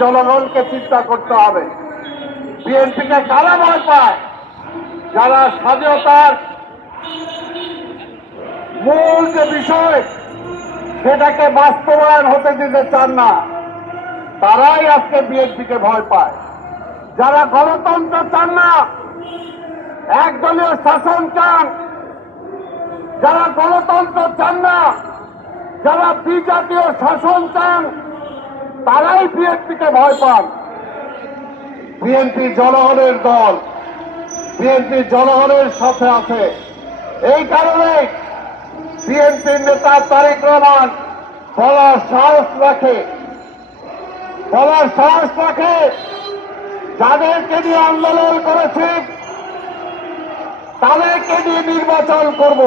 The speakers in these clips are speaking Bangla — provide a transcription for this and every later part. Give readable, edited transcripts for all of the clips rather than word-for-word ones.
জনগণকে চিন্তা করতে হবে। বিএনপিকে কারা ভয় পায়? যারা স্বাধীনতার মূল যে বিষয় সেটাকে বাস্তবায়ন হতে দিতে চান না, তারাই আজকে বিএনপিকে ভয় পায়। যারা গণতন্ত্র চান না, একদলীয় শাসন চান, যারা গণতন্ত্র চান না, যারা বিজাতীয় শাসন চান, তারাই বিএনপিকে ভয় পান। বিএনপি জনগণের দল, বিএনপি জনগণের সাথে আছে। এই কারণে বিএনপির নেতা তারেক রহমান বলার সাহস রাখে যাদেরকে নিয়ে আন্দোলন করেছে তাদেরকে নিয়ে নির্বাচন করব,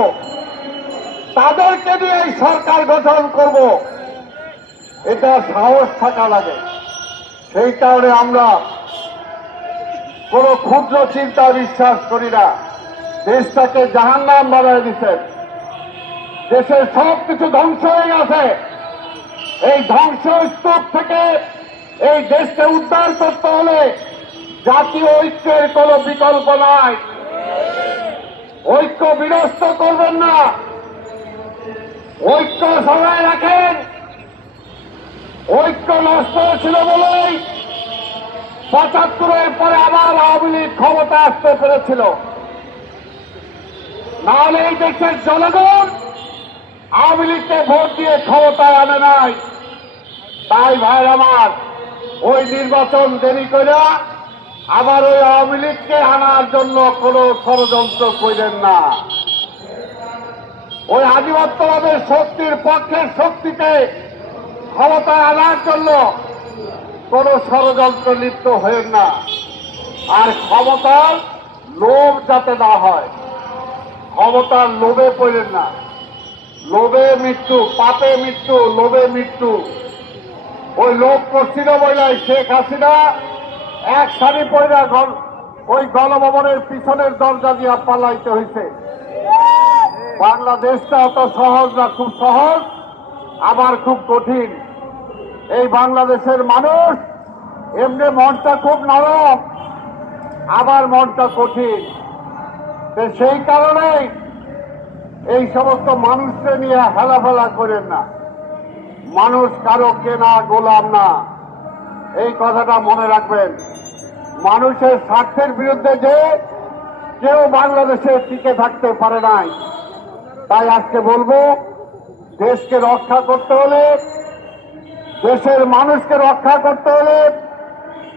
তাদেরকে নিয়ে এই সরকার গঠন করব, এটা সাহস থাকা লাগে। সেই কারণে আমরা কোন ক্ষুদ্র চিন্তা বিশ্বাস করি না। দেশটাকে জাহান্নাম বানায় দিচ্ছেন, দেশের সবকিছু ধ্বংস হয়ে গেছে। এই ধ্বংসস্তূপ থেকে এই দেশকে উদ্ধার করতে হলে জাতীয় ঐক্যের কোন বিকল্প নাই। ঐক্য বিনষ্ট করবেন না, ঐক্য সবাই রাখেন। ঐক্য নষ্ট ছিল বলেই ৭৫-এর পরে আবার আওয়ামী লীগ ক্ষমতা আসতে পেরেছিল, নাহলে এই দেশের জনগণ আওয়ামী লীগকে ভোট দিয়ে ক্ষমতায় আনে নাই। তাই ভাইর আমার, ওই নির্বাচন দেরি করে আবার ওই আওয়ামী লীগকে আনার জন্য কোন ষড়যন্ত্র করেন না। ওই আধিপত্যবাদের শক্তির পক্ষের শক্তিকে ক্ষমতায় আনার জন্য কোন ষড়যন্ত্র লিপ্ত হয়েন না। আর ক্ষমতার লোভ যাতে না হয়, ক্ষমতার লোভে পড়েন না। লোভে মৃত্যু, পাপে মৃত্যু, লোভে মৃত্যু। ওই লোভ করছিল বলে শেখ হাসিনা এক সারি পয়লা ওই গণভবনের পিছনের দরজা দিয়ে পালাইতে হয়েছে। বাংলাদেশটা অত সহজ না, খুব সহজ আবার খুব কঠিন। এই বাংলাদেশের মানুষ এমনি মনটা খুব নরম, আবার মনটা কঠিন। সেই কারণে এই সমস্ত মানুষকে নিয়ে হেলাফেলা করেন না। মানুষ কারো কেনা গোলাম না, এই কথাটা মনে রাখবেন। মানুষের স্বার্থের বিরুদ্ধে যে কেউ বাংলাদেশে টিকে থাকতে পারে নাই। তাই আজকে বলবো, দেশকে রক্ষা করতে হলে, দেশের মানুষকে রক্ষা করতে হলে,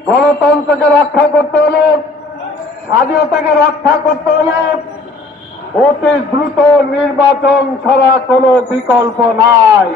গণতন্ত্রকে রক্ষা করতে হলে, স্বাধীনতাকে রক্ষা করতে হলে অতি দ্রুত নির্বাচন ছাড়া কোনো বিকল্প নাই।